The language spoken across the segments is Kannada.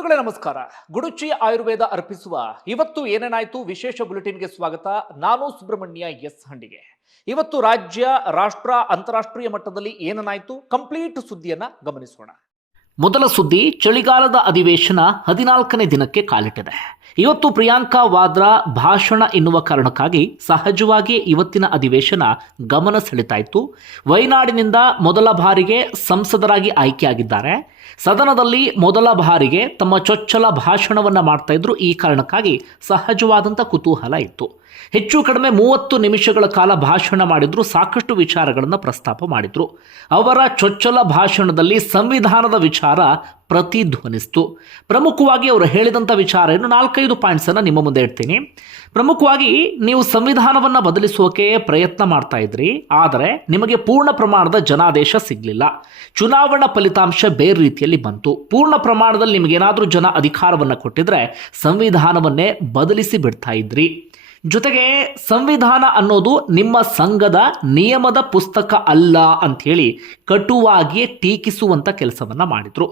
ಬಂಧುಗಳೇ ನಮಸ್ಕಾರ. ಗುಡುಚಿ ಆಯುರ್ವೇದ ಅರ್ಪಿಸುವ ಇವತ್ತು ಏನೇನಾಯಿತು ವಿಶೇಷ ಬುಲೆಟಿನ್ಗೆ ಸ್ವಾಗತ ನಾನು ಸುಬ್ರಹ್ಮಣ್ಯ ಎಸ್ ಹಂಡಿಗೆ. ಇವತ್ತು ರಾಜ್ಯ, ರಾಷ್ಟ್ರ, ಅಂತಾರಾಷ್ಟ್ರೀಯ ಮಟ್ಟದಲ್ಲಿ ಏನೇನಾಯ್ತು ಕಂಪ್ಲೀಟ್ ಸುದ್ದಿಯನ್ನ ಗಮನಿಸೋಣ. ಮೊದಲ ಸುದ್ದಿ, ಚಳಿಗಾಲದ ಅಧಿವೇಶನ ಹದಿನಾಲ್ಕನೇ ದಿನಕ್ಕೆ ಕಾಲಿಟ್ಟಿದೆ. ಇವತ್ತು ಪ್ರಿಯಾಂಕಾ ವಾದ್ರಾ ಭಾಷಣ ಎನ್ನುವ ಕಾರಣಕ್ಕಾಗಿ ಸಹಜವಾಗಿ ಇವತ್ತಿನ ಅಧಿವೇಶನ ಗಮನ ಸೆಳೆತಾಯಿತು. ವಯನಾಡಿನಿಂದ ಮೊದಲ ಬಾರಿಗೆ ಸಂಸದರಾಗಿ ಆಯ್ಕೆಯಾಗಿದ್ದಾರೆ. ಸದನದಲ್ಲಿ ಮೊದಲ ಬಾರಿಗೆ ತಮ್ಮ ಚೊಚ್ಚಲ ಭಾಷಣವನ್ನು ಮಾಡ್ತಾ ಇದ್ರು. ಈ ಕಾರಣಕ್ಕಾಗಿ ಸಹಜವಾದಂಥ ಕುತೂಹಲ ಇತ್ತು. ಹೆಚ್ಚು ಕಡಿಮೆ ಮೂವತ್ತು ನಿಮಿಷಗಳ ಕಾಲ ಭಾಷಣ ಮಾಡಿದ್ರು, ಸಾಕಷ್ಟು ವಿಚಾರಗಳನ್ನು ಪ್ರಸ್ತಾಪ ಮಾಡಿದ್ರು. ಅವರ ಚೊಚ್ಚಲ ಭಾಷಣದಲ್ಲಿ ಸಂವಿಧಾನದ ವಿಚಾರ ಪ್ರತಿಧ್ವನಿಸ್ತು. ಪ್ರಮುಖವಾಗಿ ಅವರು ಹೇಳಿದಂಥ ವಿಚಾರ ಏನು ನಾಲ್ಕೈದು ಪಾಯಿಂಟ್ಸನ್ನು ನಿಮ್ಮ ಮುಂದೆ ಇಡ್ತೀನಿ. ಪ್ರಮುಖವಾಗಿ ನೀವು ಸಂವಿಧಾನವನ್ನು ಬದಲಿಸೋಕೆ ಪ್ರಯತ್ನ ಮಾಡ್ತಾ ಇದ್ರಿ, ಆದರೆ ನಿಮಗೆ ಪೂರ್ಣ ಪ್ರಮಾಣದ ಜನಾದೇಶ ಸಿಗಲಿಲ್ಲ. ಚುನಾವಣಾ ಫಲಿತಾಂಶ ಬೇರೆ ರೀತಿಯಲ್ಲಿ ಬಂತು. ಪೂರ್ಣ ಪ್ರಮಾಣದಲ್ಲಿ ನಿಮಗೇನಾದರೂ ಜನ ಅಧಿಕಾರವನ್ನು ಕೊಟ್ಟಿದ್ರೆ ಸಂವಿಧಾನವನ್ನೇ ಬದಲಿಸಿ ಬಿಡ್ತಾ ಇದ್ರಿ. ಜೊತೆಗೆ ಸಂವಿಧಾನ ಅನ್ನೋದು ನಿಮ್ಮ ಸಂಘದ ನಿಯಮದ ಪುಸ್ತಕ ಅಲ್ಲ ಅಂಥೇಳಿ ಕಟುವಾಗಿಯೇ ಟೀಕಿಸುವಂಥ ಕೆಲಸವನ್ನ ಮಾಡಿದ್ರು.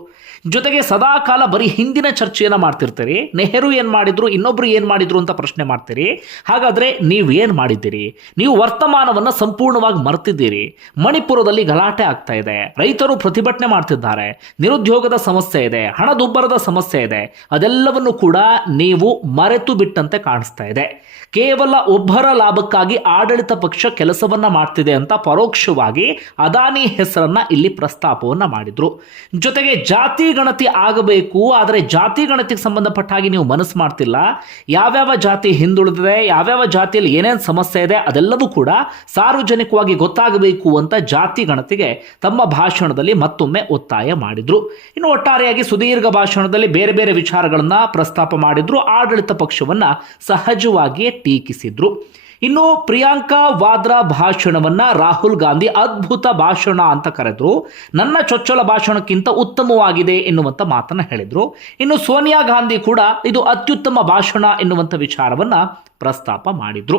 ಜೊತೆಗೆ ಸದಾಕಾಲ ಬರೀ ಹಿಂದಿನ ಚರ್ಚೆಯನ್ನು ಮಾಡ್ತಿರ್ತೀರಿ, ನೆಹರು ಏನು ಮಾಡಿದ್ರು, ಇನ್ನೊಬ್ರು ಏನು ಮಾಡಿದ್ರು ಅಂತ ಪ್ರಶ್ನೆ ಮಾಡ್ತೀರಿ. ಹಾಗಾದ್ರೆ ನೀವು ಏನು ಮಾಡಿದ್ದೀರಿ? ನೀವು ವರ್ತಮಾನವನ್ನು ಸಂಪೂರ್ಣವಾಗಿ ಮರೆತಿದ್ದೀರಿ. ಮಣಿಪುರದಲ್ಲಿ ಗಲಾಟೆ ಆಗ್ತಾ ಇದೆ, ರೈತರು ಪ್ರತಿಭಟನೆ ಮಾಡ್ತಿದ್ದಾರೆ, ನಿರುದ್ಯೋಗದ ಸಮಸ್ಯೆ ಇದೆ ಹಣದುಬ್ಬರದ ಸಮಸ್ಯೆ ಇದೆ, ಅದೆಲ್ಲವನ್ನು ಕೂಡ ನೀವು ಮರೆತು ಬಿಟ್ಟಂತೆ ಕಾಣಿಸ್ತಾ ಇದೆ. ಕೇವಲ ಒಬ್ಬರ ಲಾಭಕ್ಕಾಗಿ ಆಡಳಿತ ಪಕ್ಷ ಕೆಲಸವನ್ನ ಮಾಡ್ತಿದೆ ಅಂತ ಪರೋಕ್ಷವಾಗಿ ಅದಾನಿ ಹೆಸರನ್ನ ಇಲ್ಲಿ ಪ್ರಸ್ತಾಪವನ್ನ ಮಾಡಿದ್ರು. ಜೊತೆಗೆ ಜಾತಿ ಗಣತಿ ಆಗಬೇಕು, ಆದರೆ ಜಾತಿ ಗಣತಿಗೆ ಸಂಬಂಧಪಟ್ಟ ಹಾಗೆ ನೀವು ಮನಸ್ಸು ಮಾಡ್ತಿಲ್ಲ. ಯಾವ್ಯಾವ ಜಾತಿ ಹಿಂದುಳಿದಿದೆ, ಯಾವ್ಯಾವ ಜಾತಿಯಲ್ಲಿ ಏನೇನು ಸಮಸ್ಯೆ ಇದೆ, ಅದೆಲ್ಲವೂ ಕೂಡ ಸಾರ್ವಜನಿಕವಾಗಿ ಗೊತ್ತಾಗಬೇಕು ಅಂತ ಜಾತಿ ಗಣತಿಗೆ ತಮ್ಮ ಭಾಷಣದಲ್ಲಿ ಮತ್ತೊಮ್ಮೆ ಒತ್ತಾಯ ಮಾಡಿದ್ರು. ಇನ್ನು ಒಟ್ಟಾರೆಯಾಗಿ ಸುದೀರ್ಘ ಭಾಷಣದಲ್ಲಿ ಬೇರೆ ಬೇರೆ ವಿಚಾರಗಳನ್ನ ಪ್ರಸ್ತಾಪ ಮಾಡಿದ್ರು. ಆಡಳಿತ ಪಕ್ಷವನ್ನ ಸಹಜವಾಗಿಯೇ ಟೀಕಿಸಿದ್ರು ಇನ್ನು ಪ್ರಿಯಾಂಕಾ ವಾದ್ರಾ ಭಾಷಣವನ್ನ ರಾಹುಲ್ ಗಾಂಧಿ ಅದ್ಭುತ ಭಾಷಣ ಅಂತ ಕರೆದ್ರು. ನನ್ನ ಚೊಚ್ಚಲ ಭಾಷಣಕ್ಕಿಂತ ಉತ್ತಮವಾಗಿದೆ ಎನ್ನುವಂತ ಮಾತನ್ನ ಹೇಳಿದ್ರು. ಇನ್ನು ಸೋನಿಯಾ ಗಾಂಧಿ ಕೂಡ ಇದು ಅತ್ಯುತ್ತಮ ಭಾಷಣ ಎನ್ನುವಂತ ವಿಚಾರವನ್ನ ಪ್ರಸ್ತಾಪ ಮಾಡಿದ್ರು.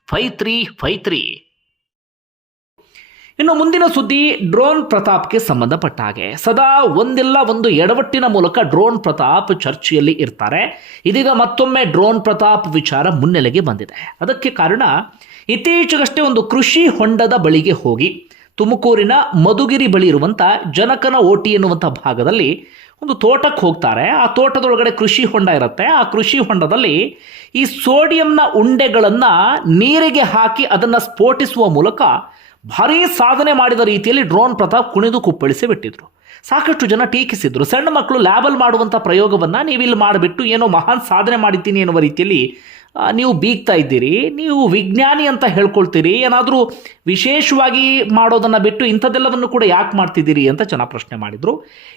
five three five three. ಇನ್ನು ಮುಂದಿನ ಸುದ್ದಿ, ಡ್ರೋನ್ ಪ್ರತಾಪ್ಗೆ ಸಂಬಂಧಪಟ್ಟ ಹಾಗೆ ಸದಾ ಒಂದಿಲ್ಲ, ಒಂದು ಎಡವಟ್ಟಿನ ಮೂಲಕ ಡ್ರೋನ್ ಪ್ರತಾಪ್ ಚರ್ಚೆಯಲ್ಲಿ ಇರ್ತಾರೆ. ಇದೀಗ ಮತ್ತೊಮ್ಮೆ ಡ್ರೋನ್ ಪ್ರತಾಪ್ ವಿಚಾರ ಮುನ್ನೆಲೆಗೆ ಬಂದಿದೆ. ಅದಕ್ಕೆ ಕಾರಣ, ಇತ್ತೀಚೆಗಷ್ಟೇ ಒಂದು ಕೃಷಿ ಹೊಂಡದ ಬಳಿಗೆ ಹೋಗಿ ತುಮಕೂರಿನ ಮಧುಗಿರಿ ಬಳಿ ಇರುವಂಥ ಜನಕನ ಓಟಿ ಎನ್ನುವಂಥ ಭಾಗದಲ್ಲಿ ಒಂದು ತೋಟಕ್ಕೆ ಹೋಗ್ತಾರೆ. ಆ ತೋಟದೊಳಗಡೆ ಕೃಷಿ ಹೊಂಡ ಇರುತ್ತೆ. ಆ ಕೃಷಿ ಹೊಂಡದಲ್ಲಿ ಈ ಸೋಡಿಯಂನ ಉಂಡೆಗಳನ್ನು ನೀರಿಗೆ ಹಾಕಿ ಅದನ್ನು ಸ್ಫೋಟಿಸುವ ಮೂಲಕ ಭಾರೀ ಸಾಧನೆ ಮಾಡಿದ ರೀತಿಯಲ್ಲಿ ಡ್ರೋನ್ ಪ್ರತಾಪ್ ಕುಣಿದು ಕುಪ್ಪಳಿಸಿ ಬಿಟ್ಟಿದ್ರು. ಸಾಕಷ್ಟು ಜನ ಟೀಕಿಸಿದ್ರು. ಸಣ್ಣ ಮಕ್ಕಳು ಲ್ಯಾಬಲ್ ಮಾಡುವಂಥ ಪ್ರಯೋಗವನ್ನು ನೀವಿಲ್ಲಿ ಮಾಡಿಬಿಟ್ಟು ಏನೋ ಮಹಾನ್ ಸಾಧನೆ ಮಾಡಿದ್ದೀನಿ ಎನ್ನುವ ರೀತಿಯಲ್ಲಿ ನೀವು ಬೀಗ್ತಾ ಇದ್ದೀರಿ, ನೀವು ವಿಜ್ಞಾನಿ ಅಂತ ಹೇಳ್ಕೊಳ್ತೀರಿ, ಏನಾದರೂ ವಿಶೇಷವಾಗಿ ಮಾಡೋದನ್ನು ಬಿಟ್ಟು ಇಂಥದ್ದೆಲ್ಲವನ್ನು ಕೂಡ ಯಾಕೆ ಮಾಡ್ತಿದ್ದೀರಿ ಅಂತ ಜನ ಪ್ರಶ್ನೆ ಮಾಡಿದರು.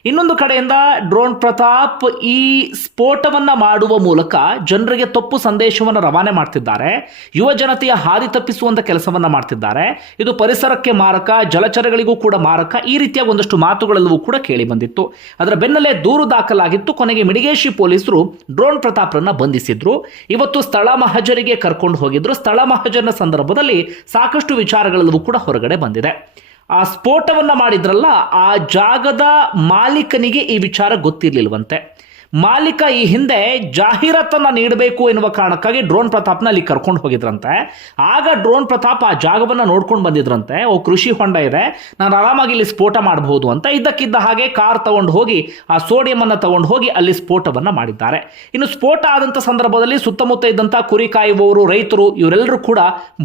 ಇನ್ನೊಂದು ಕಡೆಯಿಂದ ಡ್ರೋನ್ ಪ್ರತಾಪ್ ಈ ಸ್ಫೋಟವನ್ನು ಮಾಡುವ ಮೂಲಕ ಜನರಿಗೆ ತಪ್ಪು ಸಂದೇಶವನ್ನು ರವಾನೆ ಮಾಡ್ತಿದ್ದಾರೆ, ಯುವ ಜನತೆಯ ಹಾದಿ ತಪ್ಪಿಸುವಂಥ ಕೆಲಸವನ್ನು ಮಾಡ್ತಿದ್ದಾರೆ. ಇದು ಪರಿಸರಕ್ಕೆ ಮಾರಕ, ಜಲಚರಗಳಿಗೂ ಕೂಡ ಮಾರಕ, ಈ ರೀತಿಯ ಒಂದಷ್ಟು ಮಾತುಗಳೆಲ್ಲವೂ ಕೂಡ ಕೇಳಿ ಬಂದಿತ್ತು. ಅದರ ಬೆನ್ನಲ್ಲೇ ದೂರು ದಾಖಲಾಗಿತ್ತು, ಕೊನೆಗೆ ಮಿಡಿಗೇಶಿ ಪೊಲೀಸರು ಡ್ರೋನ್ ಪ್ರತಾಪ್ರನ್ನು ಬಂಧಿಸಿದ್ರು. ಇವತ್ತು ಸ್ಥಳ ಮಹಜರಿಗೆ ಕರ್ಕೊಂಡು ಹೋಗಿದ್ರು. ಸ್ಥಳ ಮಹಜರಿನ ಸಂದರ್ಭದಲ್ಲಿ ಸಾಕಷ್ಟು ವಿಚಾರಗಳೆಲ್ಲವೂ ಕೂಡ ಹೊರಗಡೆ ಬಂದಿದೆ. ಆ ಸ್ಫೋಟವನ್ನು ಮಾಡಿದ್ರಲ್ಲ, ಆ ಜಾಗದ ಮಾಲೀಕನಿಗೆ ಈ ವಿಚಾರ ಗೊತ್ತಿರ್ಲಿಲ್ವಂತೆ. ಮಾಲೀಕ ಈ ಹಿಂದೆ ಜಾಹೀರಾತನ್ನು ನೀಡಬೇಕು ಎನ್ನುವ ಕಾರಣಕ್ಕಾಗಿ ಡ್ರೋನ್ ಪ್ರತಾಪ್ನ ಅಲ್ಲಿ ಕರ್ಕೊಂಡು ಹೋಗಿದ್ರಂತೆ. ಆಗ ಡ್ರೋನ್ ಪ್ರತಾಪ್ ಆ ಜಾಗವನ್ನ ನೋಡ್ಕೊಂಡು ಬಂದಿದ್ರಂತೆ. ಓ, ಕೃಷಿ ಹೊಂಡ ಇದೆ. ನಾನು ಆರಾಮಾಗಿ ಇಲ್ಲಿ ಸ್ಫೋಟ ಮಾಡಬಹುದು ಅಂತ ಇದ್ದಕ್ಕಿದ್ದ ಹಾಗೆ ಕಾರ್ ತಗೊಂಡು ಹೋಗಿ, ಆ ಸೋಡಿಯಂ ಅನ್ನ ತಗೊಂಡು ಹೋಗಿ ಅಲ್ಲಿ ಸ್ಫೋಟವನ್ನು ಮಾಡಿದ್ದಾರೆ. ಇನ್ನು ಸ್ಫೋಟ ಆದಂತ ಸಂದರ್ಭದಲ್ಲಿ ಸುತ್ತಮುತ್ತ ಇದ್ದಂತ ಕುರಿ ಕಾಯುವವರು, ರೈತರು, ಇವರೆಲ್ಲರೂ ಕೂಡ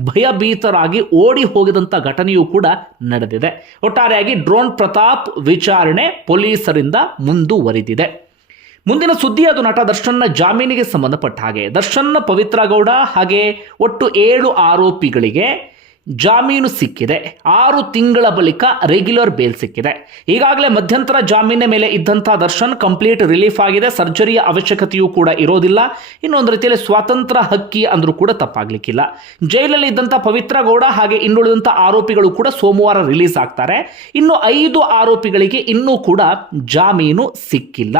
ಭಯಭೀತರಾಗಿ ಓಡಿ ಹೋಗಿದಂಥ ಘಟನೆಯೂ ಕೂಡ ನಡೆದಿದೆ. ಒಟ್ಟಾರೆಯಾಗಿ ಡ್ರೋನ್ ಪ್ರತಾಪ್ ವಿಚಾರಣೆ ಪೊಲೀಸರಿಂದ ಮುಂದುವರಿದಿದೆ. ಮುಂದಿನ ಸುದ್ದಿ ಅದು ನಟ ದರ್ಶನ್ನ ಜಾಮೀನಿಗೆ ಸಂಬಂಧಪಟ್ಟ ಹಾಗೆ. ದರ್ಶನ್ ಪವಿತ್ರ ಗೌಡ ಹಾಗೆ ಒಟ್ಟು ಏಳು ಆರೋಪಿಗಳಿಗೆ ಜಾಮೀನು ಸಿಕ್ಕಿದೆ. ಆರು ತಿಂಗಳ ಬಳಿಕ ರೆಗ್ಯುಲರ್ ಬೇಲ್ ಸಿಕ್ಕಿದೆ. ಈಗಾಗಲೇ ಮಧ್ಯಂತರ ಜಾಮೀನಿನ ಮೇಲೆ ಇದ್ದಂಥ ದರ್ಶನ್ ಕಂಪ್ಲೀಟ್ ರಿಲೀಫ್ ಆಗಿದೆ. ಸರ್ಜರಿಯ ಅವಶ್ಯಕತೆಯೂ ಕೂಡ ಇರೋದಿಲ್ಲ. ಇನ್ನೊಂದು ರೀತಿಯಲ್ಲಿ ಸ್ವಾತಂತ್ರ್ಯ ಹಕ್ಕಿ ಅಂದರೂ ಕೂಡ ತಪ್ಪಾಗ್ಲಿಕ್ಕಿಲ್ಲ. ಜೈಲಲ್ಲಿ ಇದ್ದಂಥ ಪವಿತ್ರ ಗೌಡ ಹಾಗೆ ಇನ್ನುಳಿದಂಥ ಆರೋಪಿಗಳು ಕೂಡ ಸೋಮವಾರ ರಿಲೀಸ್ ಆಗ್ತಾರೆ. ಇನ್ನು ಐದು ಆರೋಪಿಗಳಿಗೆ ಇನ್ನೂ ಕೂಡ ಜಾಮೀನು ಸಿಕ್ಕಿಲ್ಲ.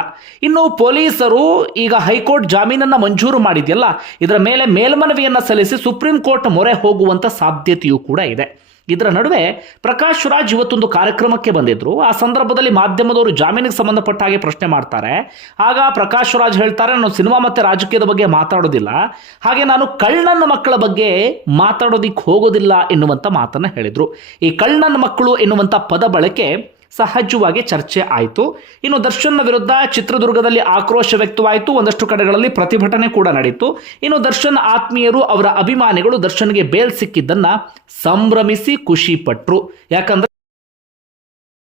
ಇನ್ನು ಪೊಲೀಸರು ಈಗ ಹೈಕೋರ್ಟ್ ಜಾಮೀನನ್ನು ಮಂಜೂರು ಮಾಡಿದೆಯಲ್ಲ, ಇದರ ಮೇಲೆ ಮೇಲ್ಮನವಿಯನ್ನು ಸಲ್ಲಿಸಿ ಸುಪ್ರೀಂ ಕೋರ್ಟ್ ಮೊರೆ ಹೋಗುವಂತ ಸಾಧ್ಯತೆಯೂ ಕೂಡ ಇದೆ. ಇದರ ನಡುವೆ ಪ್ರಕಾಶ್ ರಾಜ್ ಇವತ್ತೊಂದು ಕಾರ್ಯಕ್ರಮಕ್ಕೆ ಬಂದಿದ್ರು. ಆ ಸಂದರ್ಭದಲ್ಲಿ ಮಾಧ್ಯಮದವರು ಜಾಮೀನಿಗೆ ಸಂಬಂಧಪಟ್ಟ ಹಾಗೆ ಪ್ರಶ್ನೆ ಮಾಡ್ತಾರೆ. ಆಗ ಪ್ರಕಾಶ್ ರಾಜ್ ಹೇಳ್ತಾರೆ, ನಾನು ಸಿನಿಮಾ ಮತ್ತೆ ರಾಜಕೀಯದ ಬಗ್ಗೆ ಮಾತಾಡೋದಿಲ್ಲ. ಹಾಗೆ ನಾನು ಕಳ್ಳನ ಮಕ್ಕಳ ಬಗ್ಗೆ ಮಾತಾಡೋದಿಕ್ಕೆ ಹೋಗೋದಿಲ್ಲ ಎನ್ನುವಂಥ ಮಾತನ್ನು ಹೇಳಿದರು. ಈ ಕಳ್ಳನ ಮಕ್ಕಳು ಎನ್ನುವಂಥ ಪದ ಬಳಕೆ ಸಹಜವಾಗಿ ಚರ್ಚೆ ಆಯಿತು. ಇನ್ನು ದರ್ಶನ್ನ ವಿರುದ್ಧ ಚಿತ್ರದುರ್ಗದಲ್ಲಿ ಆಕ್ರೋಶ ವ್ಯಕ್ತವಾಯಿತು. ಒಂದಷ್ಟು ಕಡೆಗಳಲ್ಲಿ ಪ್ರತಿಭಟನೆ ಕೂಡ ನಡೆಯಿತು ಇನ್ನು ದರ್ಶನ್ ಆತ್ಮೀಯರು ಅವರ ಅಭಿಮಾನಿಗಳು ದರ್ಶನ್ಗೆ ಬೇಲ್ ಸಿಕ್ಕಿದ್ದನ್ನ ಸಂಭ್ರಮಿಸಿ ಖುಷಿ ಪಟ್ಟರು ಯಾಕಂದ್ರೆ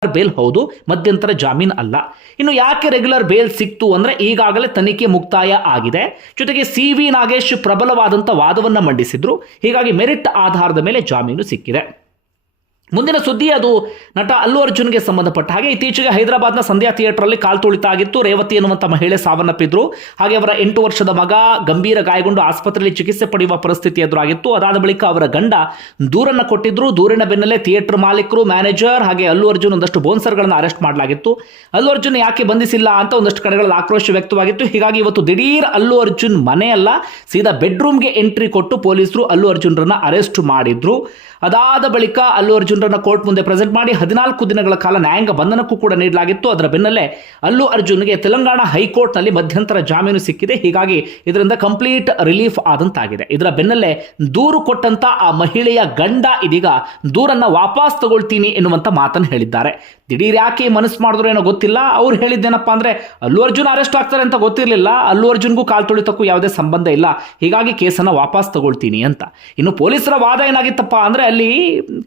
ಬೇಲ್ ಹೌದು, ಮಧ್ಯಂತರ ಜಾಮೀನ್ ಅಲ್ಲ. ಇನ್ನು ಯಾಕೆ ರೆಗ್ಯುಲರ್ ಬೇಲ್ ಸಿಕ್ತು ಅಂದ್ರೆ ಈಗಾಗಲೇ ತನಿಖೆ ಮುಕ್ತಾಯ ಆಗಿದೆ. ಜೊತೆಗೆ ಸಿ ವಿ ನಾಗೇಶ್ ಪ್ರಬಲವಾದಂಥ ವಾದವನ್ನ ಮಂಡಿಸಿದ್ರು. ಹೀಗಾಗಿ ಮೆರಿಟ್ ಆಧಾರದ ಮೇಲೆ ಜಾಮೀನು ಸಿಕ್ಕಿದೆ. ಮುಂದಿನ ಸುದ್ದಿ ಅದು ನಟ ಅಲ್ಲು ಅರ್ಜುನ್ಗೆ ಸಂಬಂಧಪಟ್ಟ ಹಾಗೆ ಇತ್ತೀಚೆಗೆ ಹೈದರಾಬಾದ್ನ ಸಂಧ್ಯಾ ಥಿಯೇಟ್ರಲ್ಲಿ ಕಾಲ್ ತುಳಿತ ಆಗಿತ್ತು. ರೇವತಿ ಎನ್ನುವಂಥ ಮಹಿಳೆ ಸಾವನ್ನಪ್ಪಿದ್ರು. ಹಾಗೆ ಅವರ ಎಂಟು ವರ್ಷದ ಮಗ ಗಂಭೀರ ಗಾಯಗೊಂಡು ಆಸ್ಪತ್ರೆಯಲ್ಲಿ ಚಿಕಿತ್ಸೆ ಪಡೆಯುವ ಪರಿಸ್ಥಿತಿ ಎದುರಾಗಿತ್ತು. ಅದಾದ ಬಳಿಕ ಅವರ ಗಂಡ ದೂರನ್ನ ಕೊಟ್ಟಿದ್ರು. ದೂರಿನ ಬೆನ್ನಲ್ಲೇ ಥಿಯೇಟರ್ ಮಾಲೀಕರು, ಮ್ಯಾನೇಜರ್ ಹಾಗೆ ಅಲ್ಲು ಅರ್ಜುನ್ ಒಂದಷ್ಟು ಬೋನ್ಸರ್ಗಳನ್ನು ಅರೆಸ್ಟ್ ಮಾಡಲಾಗಿತ್ತು. ಅಲ್ಲು ಅರ್ಜುನ್ ಯಾಕೆ ಬಂಧಿಸಿಲ್ಲ ಅಂತ ಒಂದಷ್ಟು ಕಡೆಗಳಲ್ಲಿ ಆಕ್ರೋಶ ವ್ಯಕ್ತವಾಗಿತ್ತು. ಹೀಗಾಗಿ ಇವತ್ತು ದಿಢೀರ್ ಅಲ್ಲು ಅರ್ಜುನ್ ಮನೆಯಲ್ಲ, ಸೀದಾ ಬೆಡ್ರೂಮ್ಗೆ ಎಂಟ್ರಿ ಕೊಟ್ಟು ಪೊಲೀಸರು ಅಲ್ಲು ಅರ್ಜುನ್ರನ್ನ ಅರೆಸ್ಟ್ ಮಾಡಿದ್ರು. ಅದಾದ ಬಳಿಕ ಅಲ್ಲು ಅರ್ಜುನ್ರನ್ನ ಕೋರ್ಟ್ ಮುಂದೆ ಪ್ರೆಸೆಂಟ್ ಮಾಡಿ ಹದಿನಾಲ್ಕು ದಿನಗಳ ಕಾಲ ನ್ಯಾಯಾಂಗ ಬಂಧನಕ್ಕೂ ಕೂಡ ನೀಡಲಾಗಿತ್ತು. ಅದರ ಬೆನ್ನಲ್ಲೇ ಅಲ್ಲು ಅರ್ಜುನ್ಗೆ ತೆಲಂಗಾಣ ಹೈಕೋರ್ಟ್ನಲ್ಲಿ ಮಧ್ಯಂತರ ಜಾಮೀನು ಸಿಕ್ಕಿದೆ. ಹೀಗಾಗಿ ಇದರಿಂದ ಕಂಪ್ಲೀಟ್ ರಿಲೀಫ್ ಆದಂತಾಗಿದೆ. ಇದರ ಬೆನ್ನಲ್ಲೇ ದೂರು ಕೊಟ್ಟಂತ ಆ ಮಹಿಳೆಯ ಗಂಡ ಇದೀಗ ದೂರನ್ನ ವಾಪಸ್ ತಗೊಳ್ತೀನಿ ಎನ್ನುವಂತ ಮಾತನ್ನು ಹೇಳಿದ್ದಾರೆ. ದಿಢೀರ್ ಯಾಕೆ ಮನಸ್ಸು ಮಾಡಿದ್ರು ಏನೋ ಗೊತ್ತಿಲ್ಲ. ಅವ್ರು ಹೇಳಿದ್ದೇನಪ್ಪ ಅಂದ್ರೆ ಅಲ್ಲು ಅರ್ಜುನ್ ಅರೆಸ್ಟ್ ಆಗ್ತಾರೆ ಅಂತ ಗೊತ್ತಿರಲಿಲ್ಲ. ಅಲ್ಲು ಅರ್ಜುನ್ಗೂ ಕಾಲ್ ತುಳಿತಕ್ಕೂ ಯಾವುದೇ ಸಂಬಂಧ ಇಲ್ಲ. ಹೀಗಾಗಿ ಕೇಸನ್ನ ವಾಪಸ್ ತಗೊಳ್ತೀನಿ ಅಂತ. ಇನ್ನು ಪೊಲೀಸರ ವಾದ ಏನಾಗಿತ್ತಪ್ಪ ಅಂದ್ರೆ ಅಲ್ಲಿ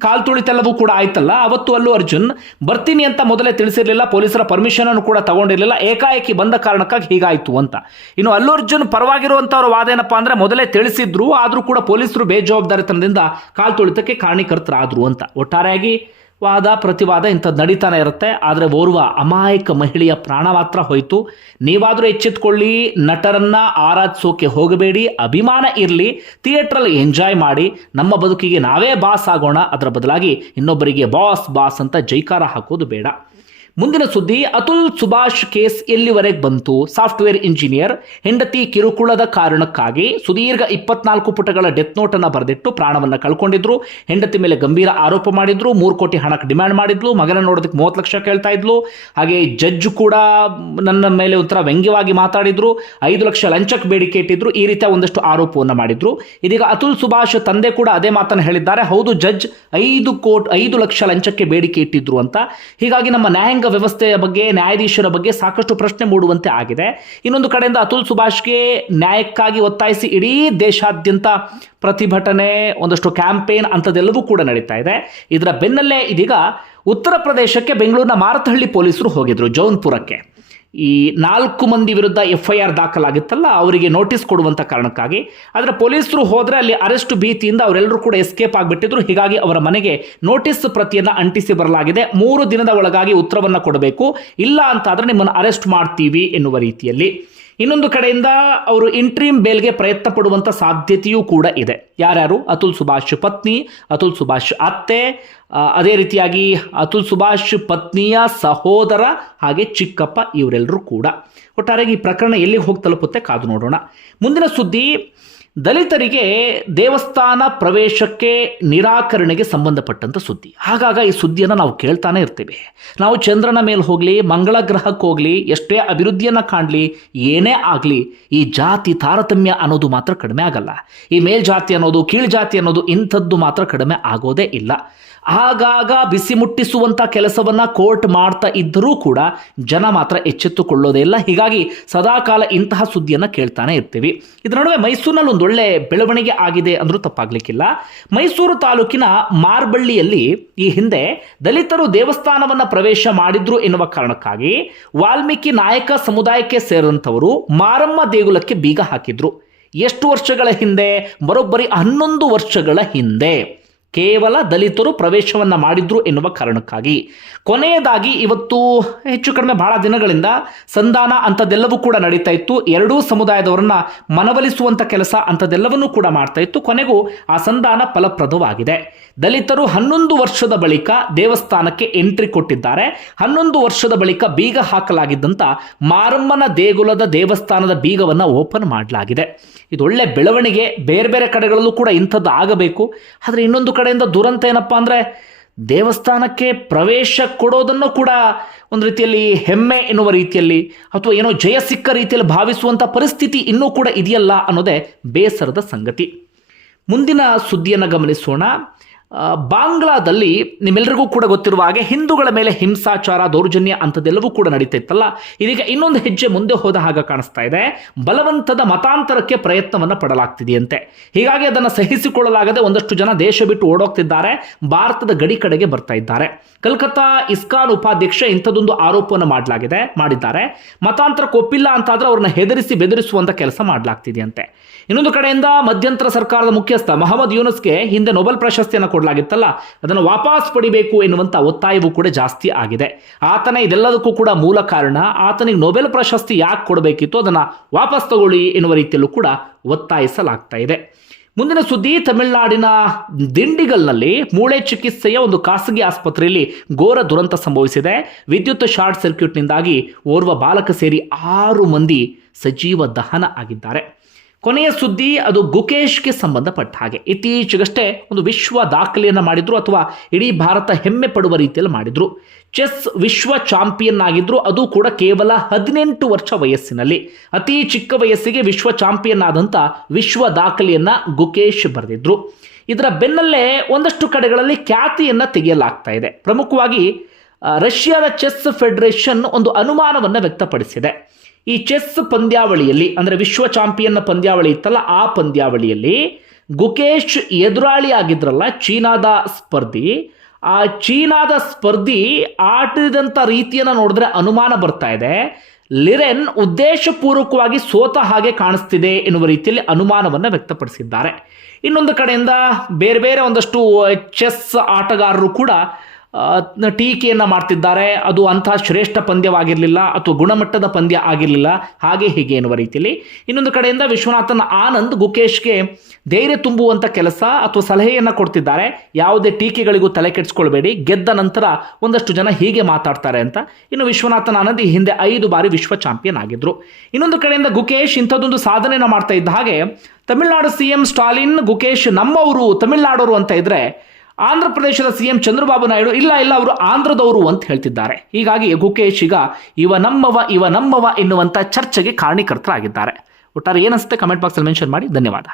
ಕಾಲ್ ತುಳಿತೆಲ್ಲವೂ ಕೂಡ ಆಯ್ತಲ್ಲ. ಅವತ್ತು ಅಲ್ಲೂ ಅರ್ಜುನ್, ಬರ್ತೀನಿ ಅಂತ ಮೊದಲೇ ತಿಳಿಸಿರಲಿಲ್ಲ, ಪೊಲೀಸರ ಪರ್ಮಿಷನ್ ಅನ್ನು ಕೂಡ ತಗೊಂಡಿರಲಿಲ್ಲ, ಏಕಾಏಕಿ ಬಂದ ಕಾರಣಕ್ಕಾಗಿ ಹೀಗಾಯಿತು ಅಂತ. ಇನ್ನು ಅಲ್ಲು ಅರ್ಜುನ್ ಪರವಾಗಿರುವಂಥವ್ರ ವಾದ ಏನಪ್ಪ ಅಂದ್ರೆ ಮೊದಲೇ ತಿಳಿಸಿದ್ರು, ಆದರೂ ಕೂಡ ಪೊಲೀಸರು ಬೇಜವಾಬ್ದಾರಿತನದಿಂದ ಕಾಲ್ ತುಳಿತಕ್ಕೆ ಕಾರಣೀಕರ್ತರಾದ್ರು ಅಂತ. ಒಟ್ಟಾರೆಯಾಗಿ ವಾದ, ಪ್ರತಿವಾದ ಇಂಥದ್ದು ನಡೀತಾನೆ ಇರುತ್ತೆ. ಆದರೆ ಓರ್ವ ಅಮಾಯಕ ಮಹಿಳೆಯ ಪ್ರಾಣ ಮಾತ್ರ ಹೋಯಿತು. ನೀವಾದರೂ ಎಚ್ಚೆತ್ಕೊಳ್ಳಿ, ನಟರನ್ನ ಆರಾಧಿಸೋಕೆ ಹೋಗಬೇಡಿ, ಅಭಿಮಾನ ಇರಲಿ, ಥಿಯೇಟ್ರಲ್ಲಿ ಎಂಜಾಯ್ ಮಾಡಿ, ನಮ್ಮ ಬದುಕಿಗೆ ನಾವೇ ಬಾಸ್ ಆಗೋಣ. ಅದರ ಬದಲಾಗಿ ಇನ್ನೊಬ್ಬರಿಗೆ ಬಾಸ್ ಬಾಸ್ ಅಂತ ಜೈಕಾರ ಹಾಕೋದು ಬೇಡ. ಮುಂದಿನ ಸುದ್ದಿ, ಅತುಲ್ ಸುಭಾಷ್ ಕೇಸ್ ಎಲ್ಲಿವರೆಗೆ ಬಂತು? ಸಾಫ್ಟ್ವೇರ್ ಇಂಜಿನಿಯರ್, ಹೆಂಡತಿ ಕಿರುಕುಳದ ಕಾರಣಕ್ಕಾಗಿ ಸುದೀರ್ಘ ಇಪ್ಪತ್ನಾಲ್ಕು ಪುಟಗಳ ಡೆತ್ ನೋಟ್ ಅನ್ನು ಬರೆದಿಟ್ಟು ಪ್ರಾಣವನ್ನು ಕಳ್ಕೊಂಡಿದ್ರು. ಹೆಂಡತಿ ಮೇಲೆ ಗಂಭೀರ ಆರೋಪ ಮಾಡಿದ್ರು. ಮೂರು ಕೋಟಿ ಹಣಕ್ಕೆ ಡಿಮ್ಯಾಂಡ್ ಮಾಡಿದ್ಲು. ಮಗನ ನೋಡೋದಕ್ಕೆ ಮೂವತ್ತು ಲಕ್ಷ ಕೇಳ್ತಾ ಇದ್ಲು. ಹಾಗೆ ಜಡ್ಜ್ ಕೂಡ ನನ್ನ ಮೇಲೆ ಒಂಥರ ವ್ಯಂಗ್ಯವಾಗಿ ಮಾತಾಡಿದ್ರು. ಐದು ಲಕ್ಷ ಲಂಚಕ್ಕೆ ಬೇಡಿಕೆ ಇಟ್ಟಿದ್ರು. ಈ ರೀತಿಯ ಒಂದಷ್ಟು ಆರೋಪವನ್ನು ಮಾಡಿದ್ರು. ಇದೀಗ ಅತುಲ್ ಸುಭಾಷ್ ತಂದೆ ಕೂಡ ಅದೇ ಮಾತನ್ನು ಹೇಳಿದ್ದಾರೆ. ಹೌದು ಜಡ್ಜ್, ಐದು ಕೋಟಿ, ಐದು ಲಕ್ಷ ಲಂಚಕ್ಕೆ ಬೇಡಿಕೆ ಇಟ್ಟಿದ್ರು ಅಂತ. ಹೀಗಾಗಿ ನಮ್ಮ ನ್ಯಾಯಾಂಗ ವ್ಯವಸ್ಥೆಯ ಬಗ್ಗೆ, ನ್ಯಾಯಾಧೀಶರ ಬಗ್ಗೆ ಸಾಕಷ್ಟು ಪ್ರಶ್ನೆ ಮೂಡುವಂತೆ ಆಗಿದೆ. ಇನ್ನೊಂದು ಕಡೆಯಿಂದ ಅತುಲ್ ಸುಭಾಷ್ಗೆ ನ್ಯಾಯಕ್ಕಾಗಿ ಒತ್ತಾಯಿಸಿ ಇಡೀ ದೇಶಾದ್ಯಂತ ಪ್ರತಿಭಟನೆ, ಒಂದಷ್ಟು ಕ್ಯಾಂಪೇನ್ ಅಂಥದ್ದೆಲ್ಲವೂ ಕೂಡ ನಡೀತಾ ಇದೆ. ಇದರ ಬೆನ್ನಲ್ಲೇ ಇದೀಗ ಉತ್ತರ ಪ್ರದೇಶಕ್ಕೆ ಬೆಂಗಳೂರಿನ ಮಾರತಹಳ್ಳಿ ಪೊಲೀಸರು ಹೋಗಿದ್ರು ಜೌನ್ಪುರಕ್ಕೆ. ಈ ನಾಲ್ಕು ಮಂದಿ ವಿರುದ್ಧ ಎಫ್ ಐ ಆರ್ ದಾಖಲಾಗಿತ್ತಲ್ಲ, ಅವರಿಗೆ ನೋಟಿಸ್ ಕೊಡುವಂಥ ಕಾರಣಕ್ಕಾಗಿ. ಆದರೆ ಪೊಲೀಸರು ಹೋದರೆ ಅಲ್ಲಿ ಅರೆಸ್ಟ್ ಭೀತಿಯಿಂದ ಅವರೆಲ್ಲರೂ ಕೂಡ ಎಸ್ಕೇಪ್ ಆಗಿಬಿಟ್ಟಿದ್ರು. ಹೀಗಾಗಿ ಅವರ ಮನೆಗೆ ನೋಟಿಸ್ ಪ್ರತಿಯನ್ನು ಅಂಟಿಸಿ ಬರಲಾಗಿದೆ. ಮೂರು ದಿನದ ಒಳಗಾಗಿ ಉತ್ತರವನ್ನು ಕೊಡಬೇಕು. ಇಲ್ಲ ಅಂತಾದರೆ ನಿಮ್ಮನ್ನು ಅರೆಸ್ಟ್ ಮಾಡ್ತೀವಿ ಎನ್ನುವ ರೀತಿಯಲ್ಲಿ. ಇನ್ನೊಂದು ಕಡೆಯಿಂದ ಅವರು ಇಂಟ್ರೀಮ್ ಬೇಲ್ಗೆ ಪ್ರಯತ್ನ ಪಡುವಂಥ ಸಾಧ್ಯತೆಯೂ ಕೂಡ ಇದೆ. ಯಾರ್ಯಾರು? ಅತುಲ್ ಸುಭಾಷ್ ಪತ್ನಿ, ಅತುಲ್ ಸುಭಾಷ್ ಅತ್ತೆ ಅದೇ ರೀತಿಯಾಗಿ ಅತುಲ್ ಸುಭಾಷ್ ಪತ್ನಿಯ ಸಹೋದರ ಹಾಗೆ ಚಿಕ್ಕಪ್ಪ ಇವರೆಲ್ಲರೂ ಕೂಡ. ಒಟ್ಟಾರೆಗೆ ಈ ಪ್ರಕರಣ ಎಲ್ಲಿಗೆ ಹೋಗಿ ತಲುಪುತ್ತೆ ಕಾದು ನೋಡೋಣ. ಮುಂದಿನ ಸುದ್ದಿ ದಲಿತರಿಗೆ ದೇವಸ್ಥಾನ ಪ್ರವೇಶಕ್ಕೆ ನಿರಾಕರಣೆಗೆ ಸಂಬಂಧಪಟ್ಟಂಥ ಸುದ್ದಿ. ಹಾಗಾಗ ಈ ಸುದ್ದಿಯನ್ನು ನಾವು ಕೇಳ್ತಾನೆ ಇರ್ತೀವಿ. ನಾವು ಚಂದ್ರನ ಮೇಲೆ ಹೋಗಲಿ, ಮಂಗಳ ಗ್ರಹಕ್ಕೆ ಹೋಗಲಿ, ಎಷ್ಟೇ ಅಭಿವೃದ್ಧಿಯನ್ನು ಕಾಣಲಿ, ಏನೇ ಆಗಲಿ, ಈ ಜಾತಿ ತಾರತಮ್ಯ ಅನ್ನೋದು ಮಾತ್ರ ಕಡಿಮೆ ಆಗಲ್ಲ. ಈ ಮೇಲ್ಜಾತಿ ಅನ್ನೋದು, ಕೀಳ್ಜಾತಿ ಅನ್ನೋದು ಇಂಥದ್ದು ಮಾತ್ರ ಕಡಿಮೆ ಆಗೋದೇ ಇಲ್ಲ. ಆಗಾಗ ಬಿಸಿ ಮುಟ್ಟಿಸುವಂಥ ಕೆಲಸವನ್ನು ಕೋರ್ಟ್ ಮಾಡ್ತಾ ಇದ್ದರೂ ಕೂಡ ಜನ ಮಾತ್ರ ಎಚ್ಚೆತ್ತುಕೊಳ್ಳೋದೇ ಇಲ್ಲ. ಹೀಗಾಗಿ ಸದಾಕಾಲ ಇಂತಹ ಸುದ್ದಿಯನ್ನು ಕೇಳ್ತಾನೆ ಇರ್ತೀವಿ. ಇದರ ನಡುವೆ ಮೈಸೂರಿನಲ್ಲಿ ಒಂದು ಒಳ್ಳೆ ಬೆಳವಣಿಗೆ ಆಗಿದೆ ಅಂದರೂ ತಪ್ಪಾಗ್ಲಿಕ್ಕಿಲ್ಲ. ಮೈಸೂರು ತಾಲೂಕಿನ ಮಾರ್ಬಳ್ಳಿಯಲ್ಲಿ ಈ ಹಿಂದೆ ದಲಿತರು ದೇವಸ್ಥಾನವನ್ನು ಪ್ರವೇಶ ಮಾಡಿದ್ರು ಎನ್ನುವ ಕಾರಣಕ್ಕಾಗಿ ವಾಲ್ಮೀಕಿ ನಾಯಕ ಸಮುದಾಯಕ್ಕೆ ಸೇರಿದಂಥವರು ಮಾರಮ್ಮ ದೇಗುಲಕ್ಕೆ ಬೀಗ ಹಾಕಿದ್ರು. ಎಷ್ಟು ವರ್ಷಗಳ ಹಿಂದೆ? ಬರೋಬ್ಬರಿ ಹನ್ನೊಂದು ವರ್ಷಗಳ ಹಿಂದೆ. ಕೇವಲ ದಲಿತರು ಪ್ರವೇಶವನ್ನ ಮಾಡಿದ್ರು ಎನ್ನುವ ಕಾರಣಕ್ಕಾಗಿ. ಕೊನೆಯದಾಗಿ ಇವತ್ತು ಹೆಚ್ಚು ಕಡಿಮೆ ಬಹಳ ದಿನಗಳಿಂದ ಸಂಧಾನ ಅಂಥದ್ದೆಲ್ಲವೂ ಕೂಡ ನಡೀತಾ ಇತ್ತು. ಎರಡೂ ಸಮುದಾಯದವರನ್ನ ಮನವೊಲಿಸುವಂಥ ಕೆಲಸ ಅಂಥದ್ದೆಲ್ಲವನ್ನೂ ಕೂಡ ಮಾಡ್ತಾ ಇತ್ತು. ಕೊನೆಗೂ ಆ ಸಂಧಾನ ಫಲಪ್ರದವಾಗಿದೆ. ದಲಿತರು ಹನ್ನೊಂದು ವರ್ಷದ ಬಳಿಕ ದೇವಸ್ಥಾನಕ್ಕೆ ಎಂಟ್ರಿ ಕೊಟ್ಟಿದ್ದಾರೆ. ಹನ್ನೊಂದು ವರ್ಷದ ಬಳಿಕ ಬೀಗ ಹಾಕಲಾಗಿದ್ದಂಥ ಮಾರಮ್ಮನ ದೇಗುಲದ ದೇವಸ್ಥಾನದ ಬೀಗವನ್ನು ಓಪನ್ ಮಾಡಲಾಗಿದೆ. ಇದು ಒಳ್ಳೆ ಬೆಳವಣಿಗೆ ಬೇರೆ ಬೇರೆ ಕಡೆಗಳಲ್ಲೂ ಕೂಡ ಇಂಥದ್ದು ಆಗಬೇಕು. ಆದರೆ ಇನ್ನೊಂದು ಕಡೆಯಿಂದ ದುರಂತ ಏನಪ್ಪ ಅಂದರೆ ದೇವಸ್ಥಾನಕ್ಕೆ ಪ್ರವೇಶ ಕೊಡೋದನ್ನು ಕೂಡ ಒಂದು ರೀತಿಯಲ್ಲಿ ಹೆಮ್ಮೆ ಎನ್ನುವ ರೀತಿಯಲ್ಲಿ ಅಥವಾ ಏನೋ ಜಯ ಸಿಕ್ಕ ರೀತಿಯಲ್ಲಿ ಭಾವಿಸುವಂಥ ಪರಿಸ್ಥಿತಿ ಇನ್ನೂ ಕೂಡ ಇದೆಯಲ್ಲ ಅನ್ನೋದೇ ಬೇಸರದ ಸಂಗತಿ. ಮುಂದಿನ ಸುದ್ದಿಯನ್ನು ಗಮನಿಸೋಣ. ಬಾಂಗ್ಲಾದಲ್ಲಿ ನಿಮ್ಮೆಲ್ಲರಿಗೂ ಕೂಡ ಗೊತ್ತಿರುವ ಹಾಗೆ ಹಿಂದೂಗಳ ಮೇಲೆ ಹಿಂಸಾಚಾರ, ದೌರ್ಜನ್ಯ ಅಂಥದ್ದೆಲ್ಲವೂ ಕೂಡ ನಡೀತಾ ಇತ್ತಲ್ಲ ಇದೀಗ ಇನ್ನೊಂದು ಹೆಜ್ಜೆ ಮುಂದೆ ಹೋದ ಹಾಗೆ ಕಾಣಿಸ್ತಾ ಇದೆ. ಬಲವಂತದ ಮತಾಂತರಕ್ಕೆ ಪ್ರಯತ್ನವನ್ನು ಪಡಲಾಗ್ತಿದೆಯಂತೆ. ಹೀಗಾಗಿ ಅದನ್ನು ಸಹಿಸಿಕೊಳ್ಳಲಾಗದೆ ಒಂದಷ್ಟು ಜನ ದೇಶ ಬಿಟ್ಟು ಓಡೋಗ್ತಿದ್ದಾರೆ. ಭಾರತದ ಗಡಿ ಕಡೆಗೆ ಬರ್ತಾ ಇದ್ದಾರೆ. ಕಲ್ಕತ್ತಾ ಇಸ್ಕಾನ್ ಉಪಾಧ್ಯಕ್ಷ ಇಂಥದ್ದೊಂದು ಆರೋಪವನ್ನು ಮಾಡಲಾಗಿದೆ, ಮಾಡಿದ್ದಾರೆ. ಮತಾಂತರ ಕೊಪ್ಪಿಲ್ಲ ಅಂತಾದ್ರೆ ಅವ್ರನ್ನ ಹೆದರಿಸಿ ಬೆದರಿಸುವಂತ ಕೆಲಸ ಮಾಡಲಾಗ್ತಿದೆಯಂತೆ. ಇನ್ನೊಂದು ಕಡೆಯಿಂದ ಮಧ್ಯಂತರ ಸರ್ಕಾರದ ಮುಖ್ಯಸ್ಥ ಮಹಮ್ಮದ್ ಯೂನಸ್ಗೆ ಹಿಂದೆ ನೊಬೆಲ್ ಪ್ರಶಸ್ತಿಯನ್ನು ಕೊಡಲಾಗಿತ್ತಲ್ಲ? ಅದನ್ನು ವಾಪಸ್ ಪಡಿಬೇಕು ಎನ್ನುವಂಥ ಒತ್ತಾಯವೂ ಕೂಡ ಜಾಸ್ತಿ ಆಗಿದೆ. ಆತನ ಇದೆಲ್ಲದಕ್ಕೂ ಕೂಡ ಮೂಲ ಕಾರಣ, ಆತನಿಗೆ ನೊಬೆಲ್ ಪ್ರಶಸ್ತಿ ಯಾಕೆ ಕೊಡಬೇಕಿತ್ತು ಅದನ್ನು ವಾಪಸ್ ತಗೊಳ್ಳಿ ಎನ್ನುವ ರೀತಿಯಲ್ಲೂ ಕೂಡ ಒತ್ತಾಯಿಸಲಾಗ್ತಾ ಇದೆ. ಮುಂದಿನ ಸುದ್ದಿ, ತಮಿಳುನಾಡಿನ ದಿಂಡಿಗಲ್ನಲ್ಲಿ ಮೂಳೆ ಚಿಕಿತ್ಸೆಯ ಒಂದು ಖಾಸಗಿ ಆಸ್ಪತ್ರೆಯಲ್ಲಿ ಘೋರ ದುರಂತ ಸಂಭವಿಸಿದೆ. ವಿದ್ಯುತ್ ಶಾರ್ಟ್ ಸರ್ಕ್ಯೂಟ್ನಿಂದಾಗಿ ಓರ್ವ ಬಾಲಕ ಸೇರಿ ಆರು ಮಂದಿ ಸಜೀವ ದಹನ ಆಗಿದ್ದಾರೆ. ಕೊನೆಯ ಸುದ್ದಿ, ಅದು ಗುಕೇಶ್ಗೆ ಸಂಬಂಧಪಟ್ಟ ಹಾಗೆ. ಇತ್ತೀಚೆಗಷ್ಟೇ ಒಂದು ವಿಶ್ವ ದಾಖಲೆಯನ್ನು ಮಾಡಿದ್ರು ಅಥವಾ ಇಡೀ ಭಾರತ ಹೆಮ್ಮೆ ಪಡುವ ರೀತಿಯಲ್ಲಿ ಮಾಡಿದ್ರು. ಚೆಸ್ ವಿಶ್ವ ಚಾಂಪಿಯನ್ ಆಗಿದ್ರು, ಅದು ಕೂಡ ಕೇವಲ ಹದಿನೆಂಟು ವರ್ಷ ವಯಸ್ಸಿನಲ್ಲಿ. ಅತಿ ಚಿಕ್ಕ ವಯಸ್ಸಿಗೆ ವಿಶ್ವ ಚಾಂಪಿಯನ್ ಆದಂಥ ವಿಶ್ವ ದಾಖಲೆಯನ್ನು ಗುಕೇಶ್ ಬರೆದಿದ್ರು. ಇದರ ಬೆನ್ನಲ್ಲೇ ಒಂದಷ್ಟು ಕಡೆಗಳಲ್ಲಿ ಖ್ಯಾತಿಯನ್ನ ತೆಗೆಯಲಾಗ್ತಾ ಇದೆ. ಪ್ರಮುಖವಾಗಿ ರಷ್ಯಾದ ಚೆಸ್ ಫೆಡರೇಷನ್ ಒಂದು ಅನುಮಾನವನ್ನು ವ್ಯಕ್ತಪಡಿಸಿದೆ. ಈ ಚೆಸ್ ಪಂದ್ಯಾವಳಿಯಲ್ಲಿ, ಅಂದರೆ ವಿಶ್ವ ಚಾಂಪಿಯನ್ ಪಂದ್ಯಾವಳಿ ಇತ್ತಲ್ಲ, ಆ ಪಂದ್ಯಾವಳಿಯಲ್ಲಿ ಗುಕೇಶ್ ಎದುರಾಳಿ ಆಗಿದ್ರಲ್ಲ, ಚೀನಾದ ಸ್ಪರ್ಧಿ. ಆ ಚೀನಾದ ಸ್ಪರ್ಧಿ ಆಟದಂಥ ರೀತಿಯನ್ನು ನೋಡಿದ್ರೆ ಅನುಮಾನ ಬರ್ತಾ ಇದೆ. ಲಿರೆನ್ ಉದ್ದೇಶಪೂರ್ವಕವಾಗಿ ಸೋತ ಹಾಗೆ ಕಾಣಿಸ್ತಿದೆ ಎನ್ನುವ ರೀತಿಯಲ್ಲಿ ಅನುಮಾನವನ್ನು ವ್ಯಕ್ತಪಡಿಸಿದ್ದಾರೆ. ಇನ್ನೊಂದು ಕಡೆಯಿಂದ ಬೇರೆ ಬೇರೆ ಒಂದಷ್ಟು ಚೆಸ್ ಆಟಗಾರರು ಕೂಡ ಟೀಕೆಯನ್ನು ಮಾಡ್ತಿದ್ದಾರೆ. ಅದು ಅಂತಹ ಶ್ರೇಷ್ಠ ಪಂದ್ಯವಾಗಿರಲಿಲ್ಲ, ಅಥವಾ ಗುಣಮಟ್ಟದ ಪಂದ್ಯ ಆಗಿರಲಿಲ್ಲ. ಹಾಗೆ ಹೀಗೆ ಎನ್ನುವ ರೀತಿಯಲ್ಲಿ ಇನ್ನೊಂದು ಕಡೆಯಿಂದ ವಿಶ್ವನಾಥನ್ ಆನಂದ್ ಗುಕೇಶ್ಗೆ ಧೈರ್ಯ ತುಂಬುವಂಥ ಕೆಲಸ ಅಥವಾ ಸಲಹೆಯನ್ನು ಕೊಡ್ತಿದ್ದಾರೆ. ಯಾವುದೇ ಟೀಕೆಗಳಿಗೂ ತಲೆ ಕೆಡಿಸ್ಕೊಳ್ಬೇಡಿ. ಗೆದ್ದ ನಂತರ ಒಂದಷ್ಟು ಜನ ಹೀಗೆ ಮಾತಾಡ್ತಾರೆ ಅಂತ ಇನ್ನು ವಿಶ್ವನಾಥನ್ ಆನಂದ್ ಈ ಹಿಂದೆ ಐದು ಬಾರಿ ವಿಶ್ವ ಚಾಂಪಿಯನ್ ಆಗಿದ್ರು. ಇನ್ನೊಂದು ಕಡೆಯಿಂದ ಗುಕೇಶ್ ಇಂಥದ್ದೊಂದು ಸಾಧನೆಯನ್ನು ಮಾಡ್ತಾ ಇದ್ದ ಹಾಗೆ ತಮಿಳುನಾಡು ಸಿ ಎಂ ಸ್ಟಾಲಿನ್, ಗುಕೇಶ್ ನಮ್ಮವರು ತಮಿಳುನಾಡವರು ಅಂತ ಇದ್ರೆ ಆಂಧ್ರ ಪ್ರದೇಶದ ಸಿಎಂ ಚಂದ್ರಬಾಬು ನಾಯ್ಡು, ಇಲ್ಲ ಇಲ್ಲ, ಅವರು ಆಂಧ್ರದವರು ಅಂತ ಹೇಳ್ತಿದ್ದಾರೆ. ಹೀಗಾಗಿ ಗುಕೇಶ್ ಈಗ ಇವ ನಮ್ಮವ ಇವ ನಮ್ಮವ ಎನ್ನುವಂಥ ಚರ್ಚೆಗೆ ಕಾರಣೀಕರ್ತರಾಗಿದ್ದಾರೆ. ಒಟ್ಟಾರೆ ಏನನ್ಸುತ್ತೆ ಕಮೆಂಟ್ ಬಾಕ್ಸಲ್ಲಿ ಮೆನ್ಷನ್ ಮಾಡಿ. ಧನ್ಯವಾದ.